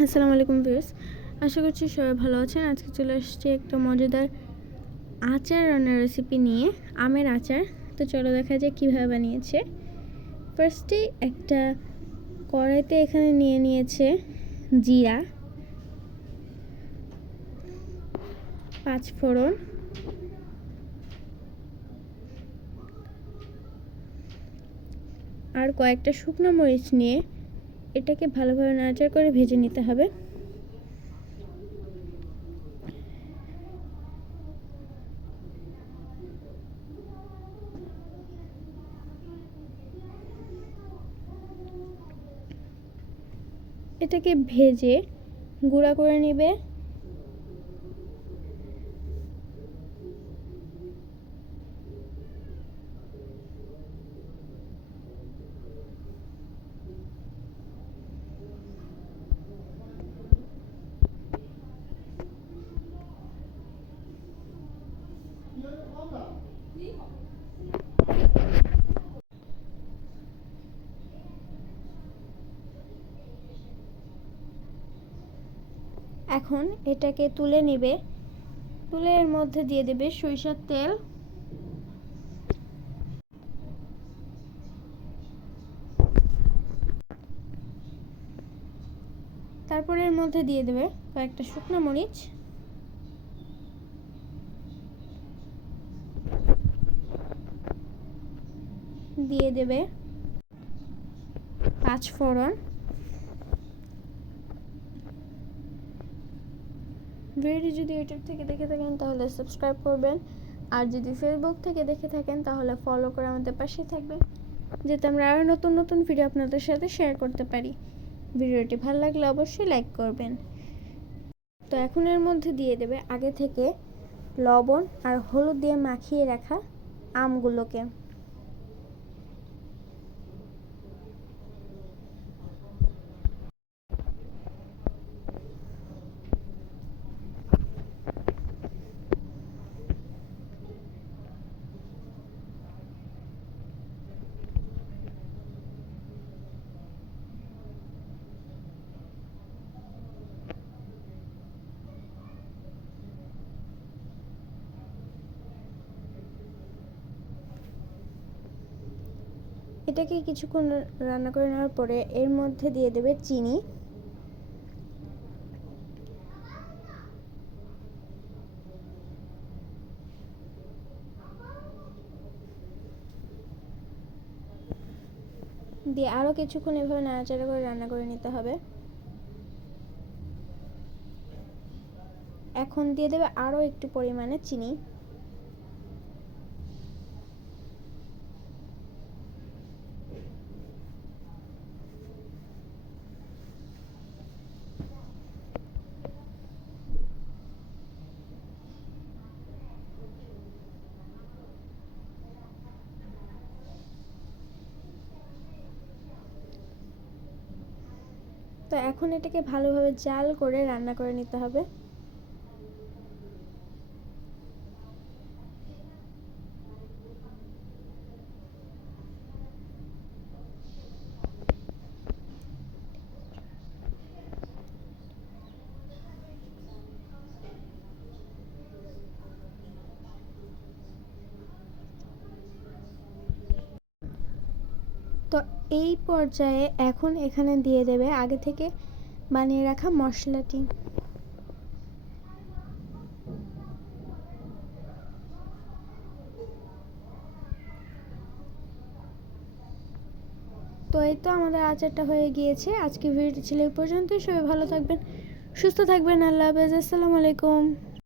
আসসালামু আলাইকুম ভিউয়ার্স, আশা করছি সবাই ভালো আছেন। আজকে চলে আসছি একটা মজাদার আচার রান্নার রেসিপি নিয়ে, আমের আচার। তো চলো দেখা যাক কীভাবে বানিয়েছে। ফার্স্টে একটা কড়াইতে এখানে নিয়ে নিয়েছে জিরা, 5 ফোড়ন, আর কয়েকটা শুকনো মরিচ নিয়ে এটাকে ভালোভাবে নাড়াচাড়া করে ভেজে নিতে হবে। এটাকে ভেজে গুঁড়া করে নেবে। এখন এটাকে তুলে নেবে, তুলে এর মধ্যে দিয়ে দেবে সরিষার তেল, তারপরে এর মধ্যে দিয়ে দেবে কয়েকটা শুকনো মরিচ, দিয়ে দেবে 5 ফোড়ন। ভিডিওটি যদি ইউটিউব থেকে দেখে থাকেন তাহলে সাবস্ক্রাইব করবেন, আর যদি ফেসবুক থেকে দেখে থাকেন তাহলে ফলো করে আমাদের পাশে থাকবেন, যাতে আমরা আরও নতুন নতুন ভিডিও আপনাদের সাথে শেয়ার করতে পারি। ভিডিওটি ভালো লাগলে অবশ্যই লাইক করবেন। তো এখন এর মধ্যে দিয়ে দেবে আগে থেকে লবণ আর হলুদ দিয়ে মাখিয়ে রাখা আমগুলোকে। এটাকে কিছুক্ষণ রান্না করে নেওয়ার পরে এর মধ্যে দিয়ে দেবে চিনি, দিয়ে আরও কিছুক্ষণ এভাবে নাড়াচাড়া করে রান্না করে নিতে হবে। এখন দিয়ে দেবে আরও একটু পরিমাণে চিনি, তো এখন এটাকে ভালোভাবে জাল করে রান্না করে নিতে হবে। তো এই পর্যায়ে এখন এখানে দিয়ে দেবে আগে থেকে বানিয়ে রাখা মশলাটি। তো এই তো আমাদের আচারটা হয়ে গিয়েছে। আজকে ভিডিওটি ছিল এই পর্যন্তই। সবাই ভালো থাকবেন, সুস্থ থাকবেন। আল্লাহ হাফেজ, আসসালামু আলাইকুম।